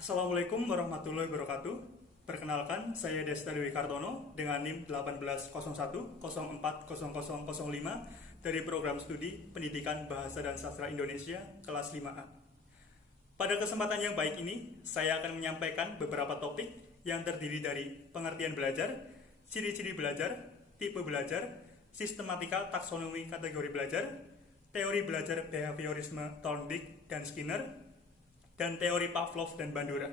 Assalamualaikum warahmatullahi wabarakatuh. Perkenalkan, saya Desta Dewi Kartono dengan NIM 1801040005 dari Program Studi Pendidikan Bahasa dan Sastra Indonesia kelas 5A. Pada kesempatan yang baik ini, saya akan menyampaikan beberapa topik yang terdiri dari pengertian belajar, ciri-ciri belajar, tipe belajar, sistematika taksonomi kategori belajar, teori belajar behaviorisme Thorndike dan Skinner, dan teori Pavlov dan Bandura.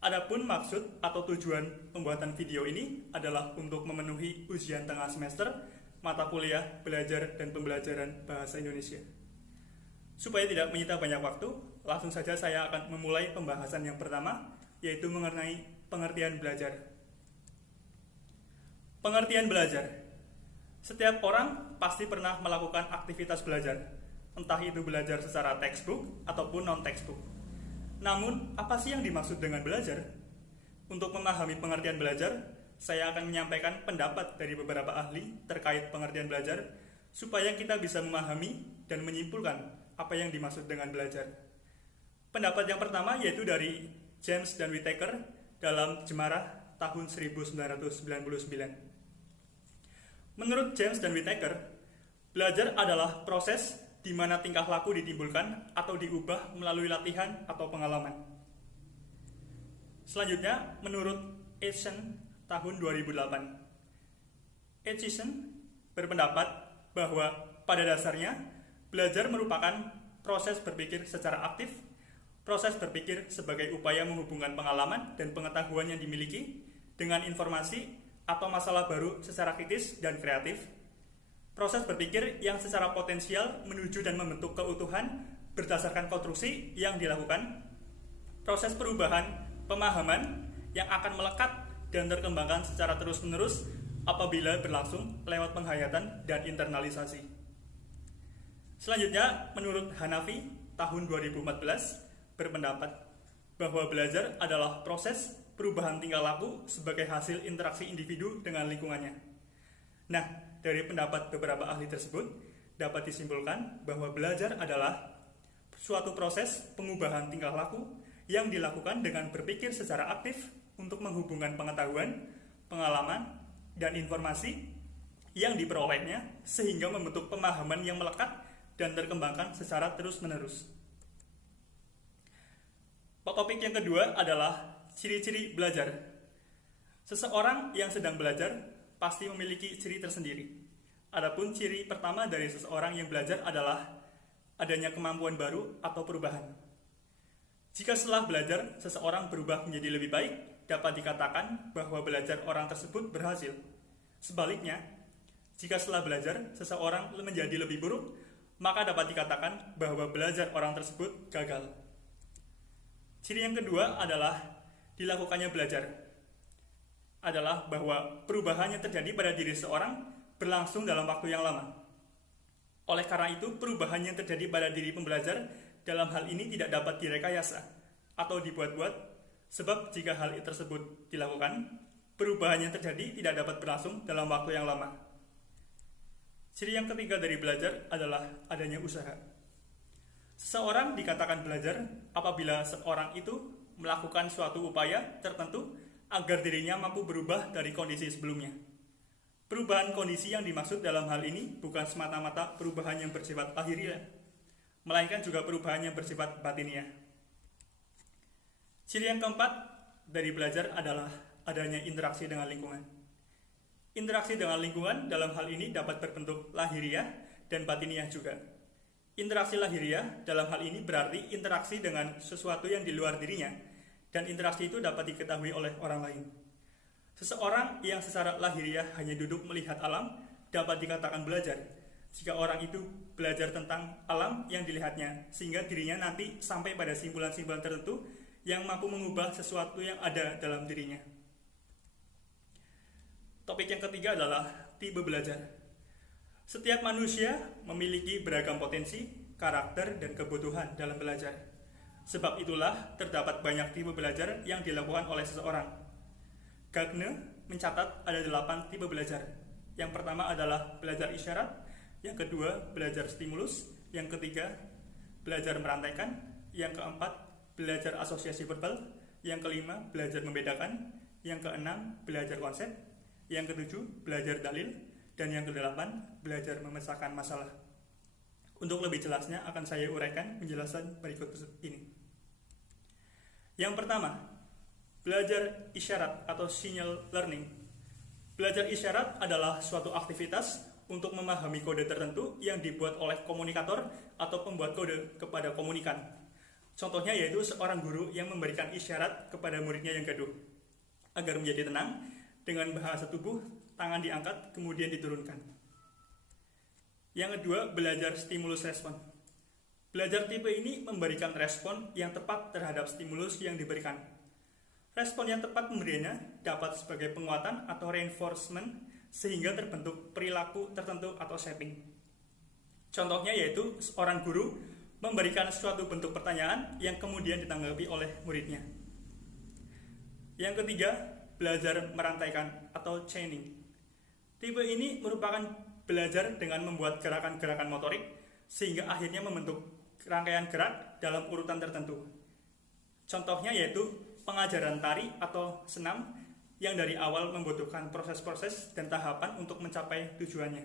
Adapun maksud atau tujuan pembuatan video ini adalah untuk memenuhi ujian tengah semester mata kuliah belajar dan pembelajaran bahasa Indonesia. Supaya tidak menyita banyak waktu, langsung saja saya akan memulai pembahasan yang pertama, yaitu mengenai pengertian belajar. Pengertian belajar. Setiap orang pasti pernah melakukan aktivitas belajar, entah itu belajar secara textbook ataupun non-textbook. Namun, apa sih yang dimaksud dengan belajar? Untuk memahami pengertian belajar, saya akan menyampaikan pendapat dari beberapa ahli terkait pengertian belajar, supaya kita bisa memahami dan menyimpulkan apa yang dimaksud dengan belajar. Pendapat yang pertama yaitu dari James dan Whittaker dalam Jemarah tahun 1999. Menurut James dan Whittaker, belajar adalah proses di mana tingkah laku ditimbulkan atau diubah melalui latihan atau pengalaman. Selanjutnya, menurut Eisen tahun 2008. Eisen berpendapat bahwa pada dasarnya, belajar merupakan proses berpikir secara aktif, proses berpikir sebagai upaya menghubungkan pengalaman dan pengetahuan yang dimiliki dengan informasi atau masalah baru secara kritis dan kreatif. Proses berpikir yang secara potensial menuju dan membentuk keutuhan berdasarkan konstruksi yang dilakukan. Proses perubahan pemahaman yang akan melekat dan terkembangkan secara terus-menerus apabila berlangsung lewat penghayatan dan internalisasi. Selanjutnya, menurut Hanafi tahun 2014 berpendapat bahwa belajar adalah proses perubahan tingkah laku sebagai hasil interaksi individu dengan lingkungannya. Nah, dari pendapat beberapa ahli tersebut, dapat disimpulkan bahwa belajar adalah suatu proses pengubahan tingkah laku yang dilakukan dengan berpikir secara aktif untuk menghubungkan pengetahuan, pengalaman, dan informasi yang diperolehnya sehingga membentuk pemahaman yang melekat dan terkembangkan secara terus-menerus. Topik yang kedua adalah ciri-ciri belajar. Seseorang yang sedang belajar pasti memiliki ciri tersendiri. Adapun ciri pertama dari seseorang yang belajar adalah adanya kemampuan baru atau perubahan. Jika setelah belajar, seseorang berubah menjadi lebih baik, dapat dikatakan bahwa belajar orang tersebut berhasil. Sebaliknya, jika setelah belajar, seseorang menjadi lebih buruk, maka dapat dikatakan bahwa belajar orang tersebut gagal. Ciri yang kedua adalah dilakukannya belajar. Adalah bahwa perubahan yang terjadi pada diri seseorang berlangsung dalam waktu yang lama. Oleh karena itu, perubahan yang terjadi pada diri pembelajar dalam hal ini tidak dapat direkayasa atau dibuat-buat, sebab jika hal tersebut dilakukan, perubahan yang terjadi tidak dapat berlangsung dalam waktu yang lama. Ciri yang ketiga dari belajar adalah adanya usaha. Seseorang dikatakan belajar apabila seorang itu melakukan suatu upaya tertentu agar dirinya mampu berubah dari kondisi sebelumnya. Perubahan kondisi yang dimaksud dalam hal ini bukan semata-mata perubahan yang bersifat lahiriah, melainkan juga perubahan yang bersifat batiniah. Ciri yang keempat dari belajar adalah adanya interaksi dengan lingkungan. Interaksi dengan lingkungan dalam hal ini dapat berbentuk lahiriah dan batiniah juga. Interaksi lahiriah dalam hal ini berarti interaksi dengan sesuatu yang di luar dirinya, dan interaksi itu dapat diketahui oleh orang lain. Seseorang yang secara lahiriah hanya duduk melihat alam dapat dikatakan belajar jika orang itu belajar tentang alam yang dilihatnya, sehingga dirinya nanti sampai pada simpulan-simpulan tertentu yang mampu mengubah sesuatu yang ada dalam dirinya. Topik yang ketiga adalah tipe belajar. Setiap manusia memiliki beragam potensi, karakter, dan kebutuhan dalam belajar. Sebab itulah terdapat banyak tipe belajar yang dilakukan oleh seseorang. Gagne mencatat ada 8 tipe belajar. Yang pertama adalah belajar isyarat, yang kedua belajar stimulus, yang ketiga belajar merantaikan, yang keempat belajar asosiasi verbal. Yang kelima, belajar membedakan. Yang keenam, belajar konsep. Yang ketujuh, belajar dalil. Dan yang kedelapan, belajar memecahkan masalah. Untuk lebih jelasnya akan saya uraikan penjelasan berikut ini. Yang pertama, belajar isyarat atau signal learning. Belajar isyarat adalah suatu aktivitas untuk memahami kode tertentu yang dibuat oleh komunikator atau pembuat kode kepada komunikan. Contohnya yaitu seorang guru yang memberikan isyarat kepada muridnya yang gaduh agar menjadi tenang dengan bahasa tubuh, tangan diangkat kemudian diturunkan. Yang kedua, belajar stimulus respon. Belajar tipe ini memberikan respon yang tepat terhadap stimulus yang diberikan. Respon yang tepat pemberiannya dapat sebagai penguatan atau reinforcement sehingga terbentuk perilaku tertentu atau shaping. Contohnya yaitu seorang guru memberikan suatu bentuk pertanyaan yang kemudian ditanggapi oleh muridnya. Yang ketiga, belajar merantaikan atau chaining. Tipe ini merupakan belajar dengan membuat gerakan-gerakan motorik sehingga akhirnya membentuk rangkaian gerak dalam urutan tertentu. Contohnya yaitu pengajaran tari atau senam yang dari awal membutuhkan proses-proses dan tahapan untuk mencapai tujuannya.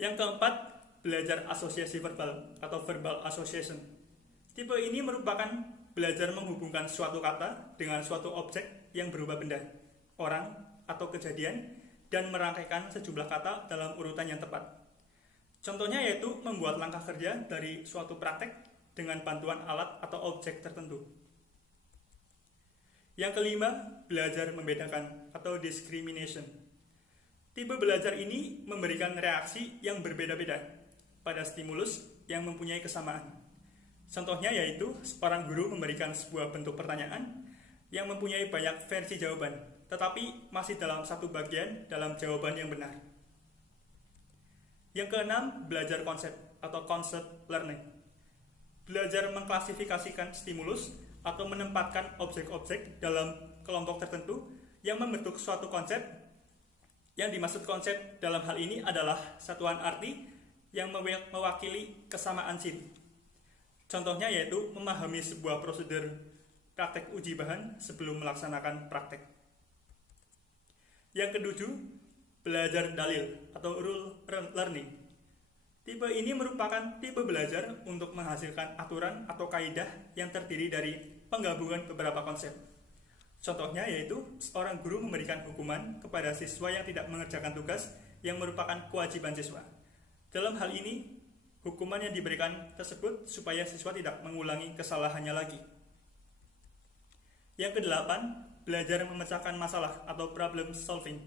Yang keempat, belajar asosiasi verbal atau verbal association. Tipe ini merupakan belajar menghubungkan suatu kata dengan suatu objek yang berupa benda, orang, atau kejadian, dan merangkaikan sejumlah kata dalam urutan yang tepat. Contohnya yaitu membuat langkah kerja dari suatu praktek dengan bantuan alat atau objek tertentu. Yang kelima, belajar membedakan atau discrimination. Tipe belajar ini memberikan reaksi yang berbeda-beda pada stimulus yang mempunyai kesamaan. Contohnya yaitu seorang guru memberikan sebuah bentuk pertanyaan yang mempunyai banyak versi jawaban, tetapi masih dalam satu bagian dalam jawaban yang benar. Yang keenam, belajar konsep atau concept learning. Belajar mengklasifikasikan stimulus atau menempatkan objek-objek dalam kelompok tertentu yang membentuk suatu konsep. Yang dimaksud konsep dalam hal ini adalah satuan arti yang mewakili kesamaan ciri. Contohnya yaitu memahami sebuah prosedur praktek uji bahan sebelum melaksanakan praktek. Yang ketujuh, belajar dalil atau rule learning. Tipe ini merupakan tipe belajar untuk menghasilkan aturan atau kaidah yang terdiri dari penggabungan beberapa konsep. Contohnya yaitu seorang guru memberikan hukuman kepada siswa yang tidak mengerjakan tugas yang merupakan kewajiban siswa. Dalam hal ini, hukuman yang diberikan tersebut supaya siswa tidak mengulangi kesalahannya lagi. Yang kedelapan, belajar memecahkan masalah atau problem solving.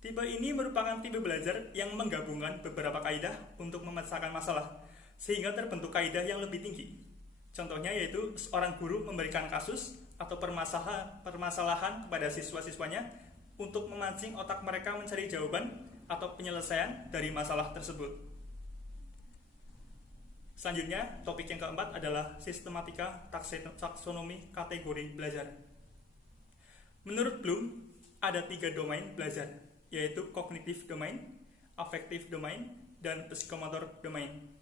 Tipe ini merupakan tipe belajar yang menggabungkan beberapa kaidah untuk memecahkan masalah, sehingga terbentuk kaidah yang lebih tinggi. Contohnya yaitu seorang guru memberikan kasus atau permasalahan kepada siswa-siswanya untuk memancing otak mereka mencari jawaban atau penyelesaian dari masalah tersebut. Selanjutnya, topik yang keempat adalah sistematika taksonomi kategori belajar. Menurut Bloom, ada 3 domain belajar, yaitu cognitive domain, affective domain, dan psychomotor domain.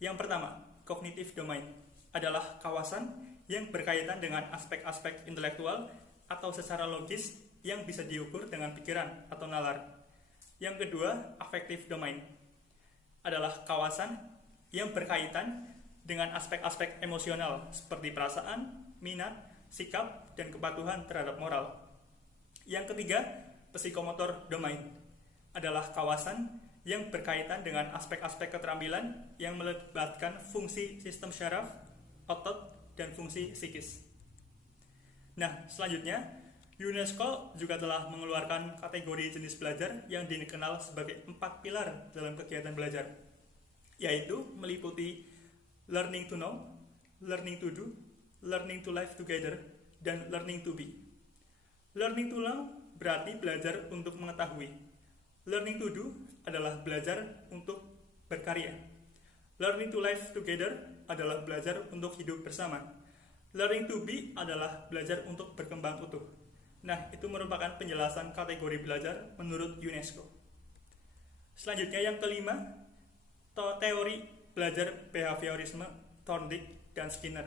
Yang pertama, cognitive domain adalah kawasan yang berkaitan dengan aspek-aspek intelektual atau secara logis yang bisa diukur dengan pikiran atau nalar. Yang kedua, affective domain adalah kawasan yang berkaitan dengan aspek-aspek emosional seperti perasaan, minat, sikap, dan kepatuhan terhadap moral. Yang ketiga, psychomotor domain adalah kawasan yang berkaitan dengan aspek-aspek keterampilan yang melibatkan fungsi sistem syaraf, otot, dan fungsi psikis. Nah, selanjutnya, UNESCO juga telah mengeluarkan kategori jenis belajar yang dikenal sebagai 4 pilar dalam kegiatan belajar, yaitu meliputi learning to know, learning to do, learning to live together, dan learning to be. Learning to know berarti belajar untuk mengetahui. Learning to do adalah belajar untuk berkarya. Learning to live together adalah belajar untuk hidup bersama. Learning to be adalah belajar untuk berkembang utuh. Nah, itu merupakan penjelasan kategori belajar menurut UNESCO. Selanjutnya yang kelima, teori belajar behaviorisme Thorndike dan Skinner.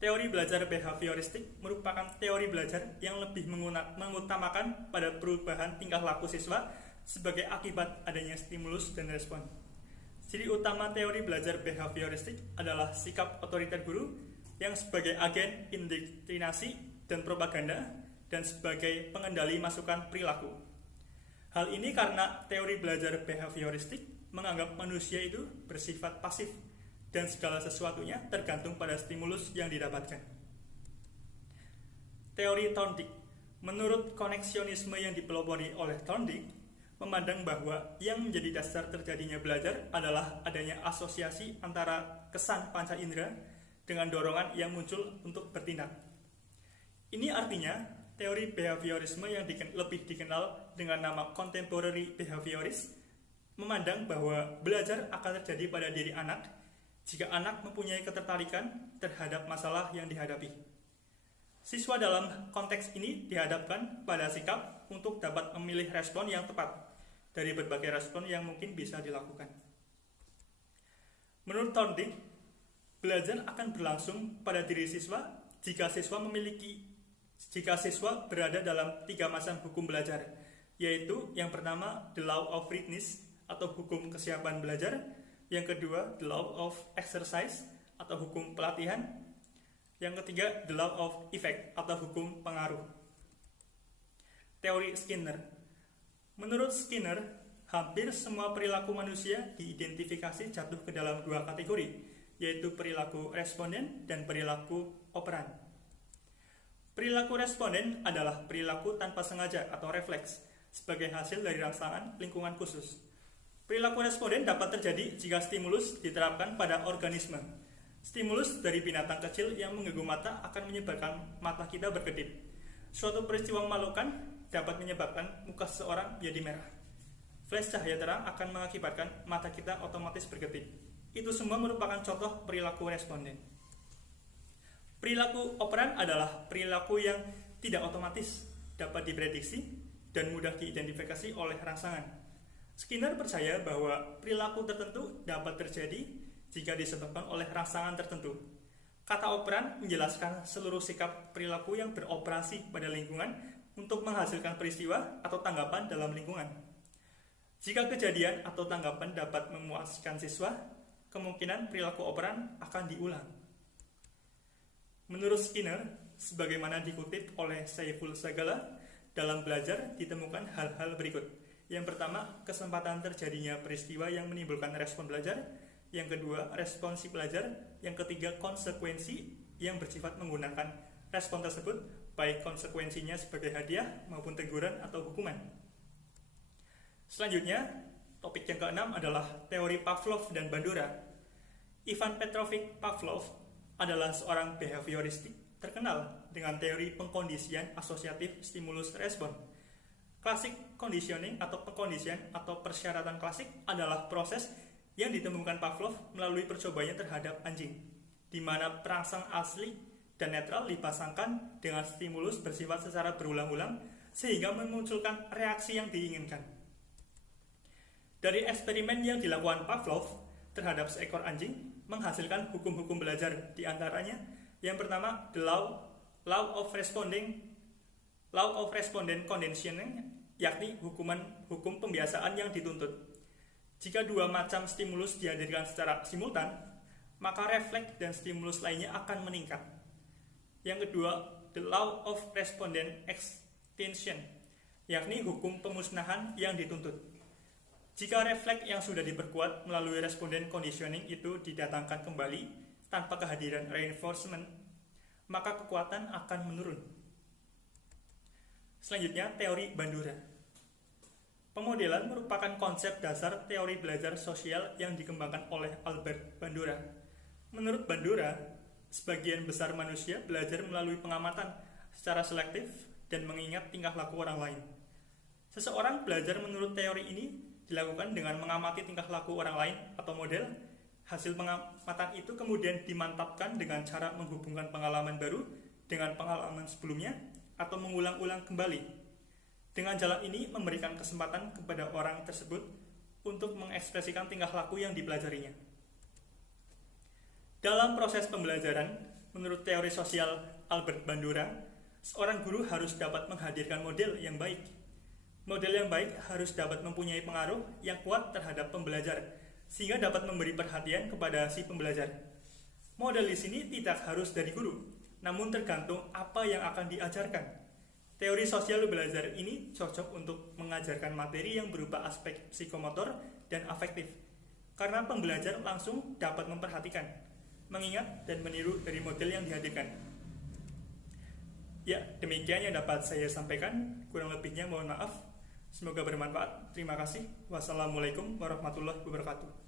Teori belajar behavioristik merupakan teori belajar yang lebih mengutamakan pada perubahan tingkah laku siswa sebagai akibat adanya stimulus dan respon. Ciri utama teori belajar behavioristik adalah sikap otoriter guru yang sebagai agen indoktrinasi dan propaganda dan sebagai pengendali masukan perilaku. Hal ini karena teori belajar behavioristik menganggap manusia itu bersifat pasif dan segala sesuatunya tergantung pada stimulus yang didapatkan. Teori Thorndike. Menurut koneksionisme yang dipelopori oleh Thorndike, memandang bahwa yang menjadi dasar terjadinya belajar adalah adanya asosiasi antara kesan panca indera dengan dorongan yang muncul untuk bertindak. Ini artinya teori behaviorisme yang lebih dikenal dengan nama contemporary behaviorist memandang bahwa belajar akan terjadi pada diri anak jika anak mempunyai ketertarikan terhadap masalah yang dihadapi. Siswa dalam konteks ini dihadapkan pada sikap untuk dapat memilih respon yang tepat dari berbagai respon yang mungkin bisa dilakukan. Menurut Thorndike, belajar akan berlangsung pada diri siswa jika siswa berada dalam 3 macam hukum belajar, yaitu yang pertama the law of readiness atau hukum kesiapan belajar, yang kedua the law of exercise atau hukum pelatihan, yang ketiga the law of effect atau hukum pengaruh. Teori Skinner. Menurut Skinner, hampir semua perilaku manusia diidentifikasi jatuh ke dalam 2 kategori, yaitu perilaku responden dan perilaku operan. Perilaku responden adalah perilaku tanpa sengaja atau refleks sebagai hasil dari rangsangan lingkungan khusus. Perilaku responden dapat terjadi jika stimulus diterapkan pada organisme. Stimulus dari binatang kecil yang mengganggu mata akan menyebabkan mata kita berkedip. Suatu peristiwa memalukan dapat menyebabkan muka seseorang jadi merah. Flash cahaya terang akan mengakibatkan mata kita otomatis berkedip. Itu semua merupakan contoh perilaku responden. Perilaku operan adalah perilaku yang tidak otomatis, dapat diprediksi, dan mudah diidentifikasi oleh rangsangan. Skinner percaya bahwa perilaku tertentu dapat terjadi jika disebabkan oleh rangsangan tertentu. Kata operan menjelaskan seluruh sikap perilaku yang beroperasi pada lingkungan untuk menghasilkan peristiwa atau tanggapan dalam lingkungan. Jika kejadian atau tanggapan dapat memuaskan siswa, kemungkinan perilaku operan akan diulang. Menurut Skinner, sebagaimana dikutip oleh Saiful Sagala, dalam belajar ditemukan hal-hal berikut. Yang pertama, kesempatan terjadinya peristiwa yang menimbulkan respon belajar. Yang kedua, respon si pelajar. Yang ketiga, konsekuensi yang bersifat menggunakan respon tersebut, baik konsekuensinya sebagai hadiah maupun teguran atau hukuman. Selanjutnya, topik yang keenam adalah teori Pavlov dan Bandura. Ivan Petrovich Pavlov adalah seorang behavioristik terkenal dengan teori pengkondisian asosiatif stimulus respon. Classic conditioning atau pengkondisian atau persyaratan klasik adalah proses yang ditemukan Pavlov melalui percobanya terhadap anjing, di mana perangsang asli dan netral dipasangkan dengan stimulus bersifat secara berulang-ulang sehingga memunculkan reaksi yang diinginkan. Dari eksperimen yang dilakukan Pavlov terhadap seekor anjing menghasilkan hukum-hukum belajar, di antaranya yang pertama the law of respondent conditioning, yakni hukum pembiasaan yang dituntut. Jika 2 macam stimulus dihadirkan secara simultan, maka refleks dan stimulus lainnya akan meningkat. Yang kedua, the law of respondent extinction, yakni hukum pemusnahan yang dituntut. Jika refleks yang sudah diperkuat melalui respondent conditioning itu didatangkan kembali tanpa kehadiran reinforcement, maka kekuatan akan menurun. Selanjutnya, teori Bandura. Pemodelan merupakan konsep dasar teori belajar sosial yang dikembangkan oleh Albert Bandura. Menurut Bandura, sebagian besar manusia belajar melalui pengamatan secara selektif dan mengingat tingkah laku orang lain. Seseorang belajar menurut teori ini dilakukan dengan mengamati tingkah laku orang lain atau model. Hasil pengamatan itu kemudian dimantapkan dengan cara menghubungkan pengalaman baru dengan pengalaman sebelumnya atau mengulang-ulang kembali. Dengan jalan ini memberikan kesempatan kepada orang tersebut untuk mengekspresikan tingkah laku yang dipelajarinya. Dalam proses pembelajaran, menurut teori sosial Albert Bandura, seorang guru harus dapat menghadirkan model yang baik. Model yang baik harus dapat mempunyai pengaruh yang kuat terhadap pembelajar, sehingga dapat memberi perhatian kepada si pembelajar. Model di sini tidak harus dari guru, namun tergantung apa yang akan diajarkan. Teori sosial belajar ini cocok untuk mengajarkan materi yang berupa aspek psikomotor dan afektif, karena pembelajar langsung dapat memperhatikan, mengingat dan meniru dari model yang dihadirkan. Ya, demikian yang dapat saya sampaikan. Kurang lebihnya mohon maaf. Semoga bermanfaat. Terima kasih. Wassalamualaikum warahmatullahi wabarakatuh.